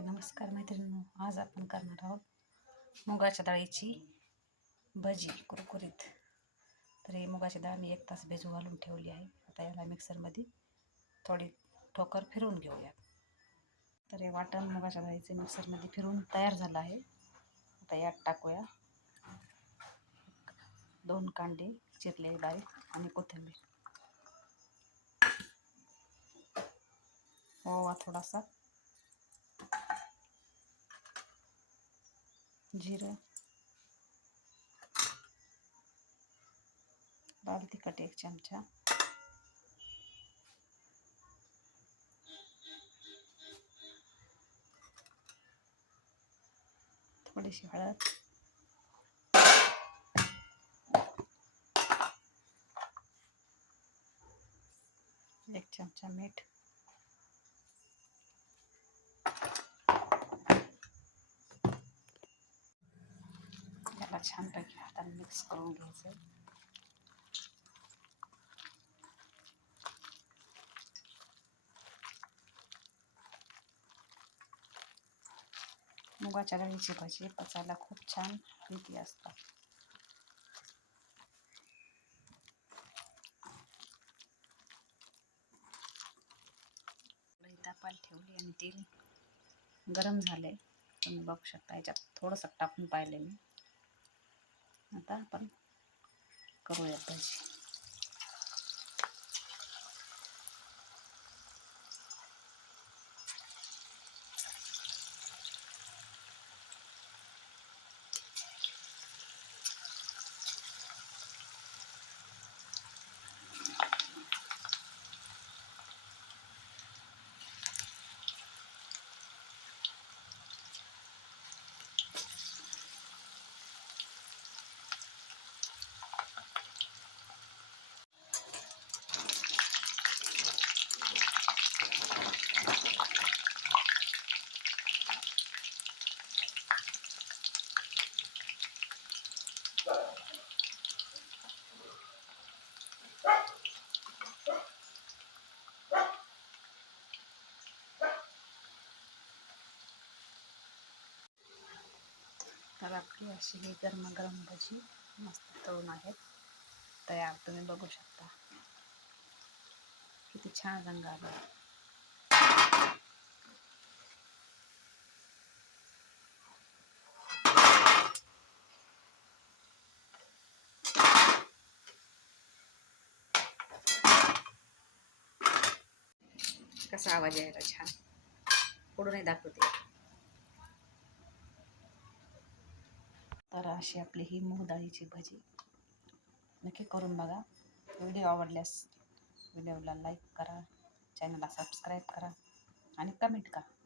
नमस्कार मैत्रिणींनो, आज आपण करणार आहोत मुगाच्या डाळीची भजी कुरकुरीत. तर ही मुगाची डाळ मी 1 तास भिजू घालून ठेवली आहे. आता याला मिक्सरमध्ये थोडी ठोकर फिरवून घेऊया. तर हे वाटण मुगाच्या डाळीचे मिक्सरमध्ये फिरवून तयार झालं आहे. आता यात टाकूया 2 कांदे चिरलेले बारीक आणि कोथिंबीर, ओवा थोडासा, जिरं, लाल तिखट 1 चमचा, थोडीशी हळद, 1 चमचा मीठ, याला छानपैकी हाताने मिक्स करून घ्यायचं. मुगाच्या डाळीची भजी पचायला खूप छान हलकी असतात. तापायला ठेवली आणि तेल गरम झाले. तुम्ही बघू शकता, याच्यात थोडंसं टाकून पाहिले मी. आता आपण करूया भजी. तर आपली अशी ही गरमागरम भजी मस्त तळून आहेत तयार. तुम्ही बघू शकता किती छान रंग आला. कसा आवाज यायला छान, पुढूनही दाखवते. तर अशी आपली ही मूग डाळीची भजी नक्की करून बघा. व्हिडिओ आवडल्यास व्हिडिओला लाईक करा, चॅनलला सबस्क्राईब करा आणि कमेंट करा.